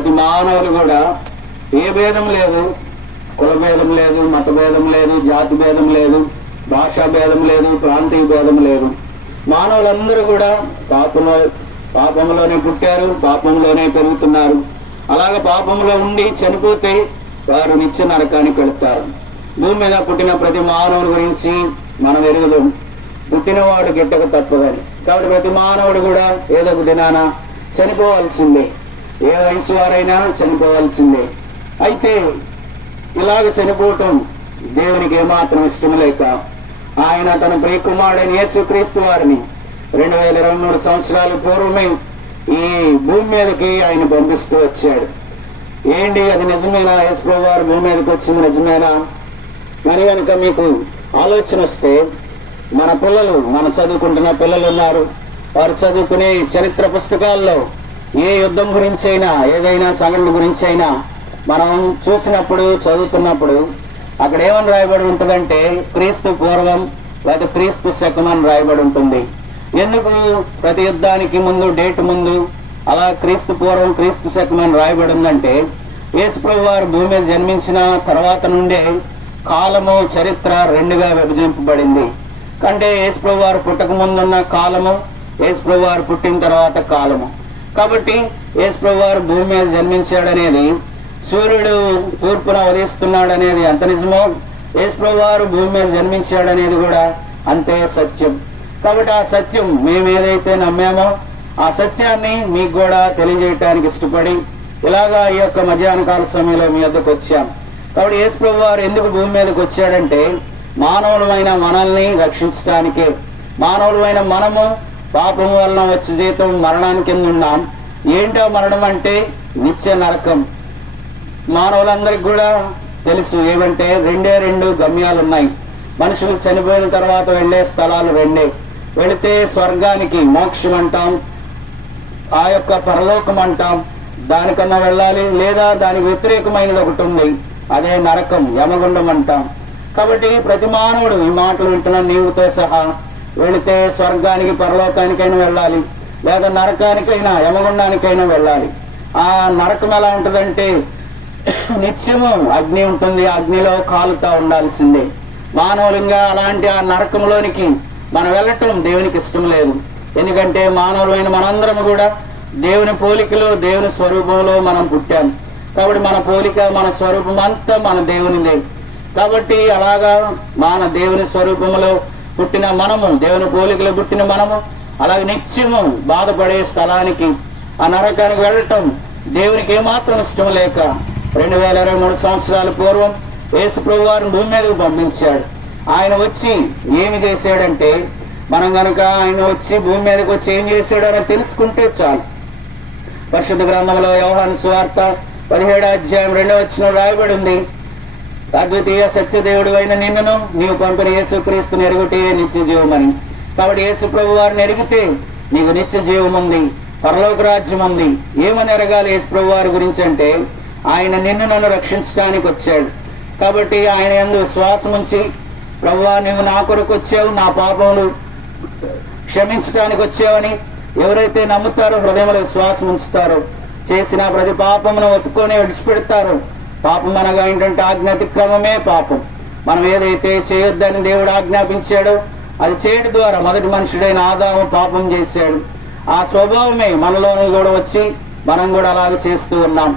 ప్రతి మానవులు కూడా ఏ భేదం లేదు, కుల భేదం లేదు, మత భేదం లేదు, జాతి భేదం లేదు, భాషా భేదం లేదు, ప్రాంతీయ భేదం లేదు. మానవులందరూ కూడా పాపంలోనే పుట్టారు, పాపంలోనే పెరుగుతున్నారు. అలాగ పాపంలో ఉండి చనిపోతే వారు నిత్య నరకానికి వెళుతారు. భూమి మీద పుట్టిన ప్రతి మానవుడి గురించి మనం ఎరుగుదాం, పుట్టినవాడు గిట్టక తప్పదని. కాబట్టి ప్రతి మానవుడు కూడా ఏదో ఒక దినాన చనిపోవాల్సిందే, ఏ వయసు వారైనా చనిపోవాల్సిందే. అయితే ఇలాగ చనిపోవటం దేవునికి ఏమాత్రం ఇష్టం లేక ఆయన తన ప్రియకుమారుడైన యేసుక్రీస్తు వారిని 2023 సంవత్సరాల పూర్వమే ఈ భూమి మీదకి ఆయన పంపిస్తూ వచ్చాడు. ఏంటి అది నిజమేనా? యేసుప్రభువు వారు భూమి మీదకి వచ్చింది నిజమేనా మరి కనుక మీకు ఆలోచన వస్తే, మన పిల్లలు, మన చదువుకుంటున్న పిల్లలు ఉన్నారు, వారు చదువుకునే చరిత్ర పుస్తకాల్లో ఏ యుద్ధం గురించి అయినా, ఏదైనా సంఘటన గురించి అయినా మనం చూసినప్పుడు, చదువుతున్నప్పుడు అక్కడ ఏమని రాయబడి ఉంటుందంటే క్రీస్తు పూర్వం లేదా క్రీస్తు శకం అని రాయబడి ఉంటుంది. ఎందుకు ప్రతి యుద్ధానికి ముందు డేట్ ముందు అలా క్రీస్తు పూర్వం క్రీస్తు శకం అని రాయబడి ఉందంటే, యేసుప్రభువు వారు భూమి మీద జన్మించిన తర్వాత నుండే కాలము, చరిత్ర రెండుగా విభజింపబడింది. అంటే యేసుప్రభువు వారు పుట్టక ముందున్న కాలము, యేసుప్రభువు వారు పుట్టిన తర్వాత కాలము. కాబట్టి యేసుప్రభువు వారు భూమి మీద జన్మించాడనేది, సూర్యుడు తూర్పున ఉదయిస్తున్నాడు అనేది ఎంత నిజమో, యేసుప్రభువు వారు భూమి మీద జన్మించాడనేది కూడా అంతే సత్యం. కాబట్టి ఆ సత్యం మేము ఏదైతే నమ్మామో ఆ సత్యాన్ని మీకు కూడా తెలియజేయటానికి ఇష్టపడి ఇలాగా ఈ యొక్క మధ్యాహ్న కాల సమయంలో మీ వద్దకు వచ్చాం. కాబట్టి యేసుప్రభువు వారు ఎందుకు భూమి మీదకి వచ్చాడంటే మానవులమైన మనల్ని రక్షించడానికే. మానవులమైన మనము పాపము వలన వచ్చే జీతం మరణానికి కింద ఉన్నాం. ఏంటో మరణం అంటే నిత్య నరకం. మానవులందరికీ కూడా తెలుసు ఏమంటే రెండు గమ్యాలు ఉన్నాయి. మనుషులు చనిపోయిన తర్వాత వెళ్ళే స్థలాలు రెండే. వెళితే స్వర్గానికి మోక్షం అంటాం, ఆ యొక్క పరలోకం అంటాం, దానికన్నా వెళ్ళాలి. లేదా దానికి వ్యతిరేకమైనది ఒకటి ఉంది, అదే నరకం, యమగుండం అంటాం. కాబట్టి ప్రతి మానవుడు ఈ మాటలు వింటున్న నీవుతో సహా వెళితే స్వర్గానికి, పరలోకానికైనా వెళ్ళాలి, లేదా నరకానికైనా, యమగుండానికైనా వెళ్ళాలి. ఆ నరకం ఎలా ఉంటుందంటే నిత్యము అగ్ని ఉంటుంది, అగ్నిలో కాలుతా ఉండాల్సిందే. మానవులంగా అలాంటి ఆ నరకంలోనికి మనం వెళ్ళటం దేవునికి ఇష్టం లేదు. ఎందుకంటే మానవులమైన మనందరం కూడా దేవుని పోలికలో, దేవుని స్వరూపంలో మనం పుట్టాం. కాబట్టి మన పోలిక, మన స్వరూపం అంతా మన దేవునిదే. కాబట్టి అలాగా మన దేవుని స్వరూపంలో పుట్టిన మనము, దేవుని పోలికలో పుట్టిన మనము అలాగే నిత్యము బాధపడే స్థలానికి, ఆ నరకానికి వెళ్ళటం దేవునికి ఏమాత్రం ఇష్టం లేక 2023 సంవత్సరాల పూర్వం యేసుప్రభువు వారిని భూమి మీదకు పంపించాడు. ఆయన వచ్చి ఏమి చేశాడంటే, మనం కనుక ఆయన వచ్చి భూమి మీదకి వచ్చి ఏం చేశాడని తెలుసుకుంటే చాలు. పరిశుద్ధ గ్రంథంలో యోహాను సువార్త 17వ అధ్యాయం 2వ వచనం రాయబడి ఉంది, అద్వితీయ సత్యదేవుడు అయిన నిన్నును నీవు పంపిన యేసుక్రీస్తుని ఎరుగుటే నిత్య జీవమని. కాబట్టి యేసుప్రభువు వారిని ఎరిగితే నీకు నిత్య జీవం ఉంది, పరలోక రాజ్యం ఉంది. ఏమని ఎరగాలి యేసుప్రభువు వారి గురించి అంటే, ఆయన నిన్ను నన్ను రక్షించడానికి వచ్చాడు. కాబట్టి ఆయన యందు విశ్వాసం ఉంచి, ప్రభువా నీవు నా కొరకు వచ్చావు, నా పాపములు క్షమించడానికి వచ్చావని ఎవరైతే నమ్ముతారో, హృదయంలో విశ్వాసం ఉంచుతారో, చేసిన ప్రతి పాపమును ఒప్పుకొని విడిచిపెడతారో, పాపం అనగా ఏంటంటే ఆజ్ఞాతిక్రమమే పాపం. మనం ఏదైతే చేయొద్దని దేవుడు ఆజ్ఞాపించాడో అది చేయడం ద్వారా మొదటి మనుషుడైన ఆదాము పాపం చేశాడు. ఆ స్వభావమే మనలోనూ కూడా వచ్చి మనం కూడా అలాగ చేస్తూ ఉన్నాం.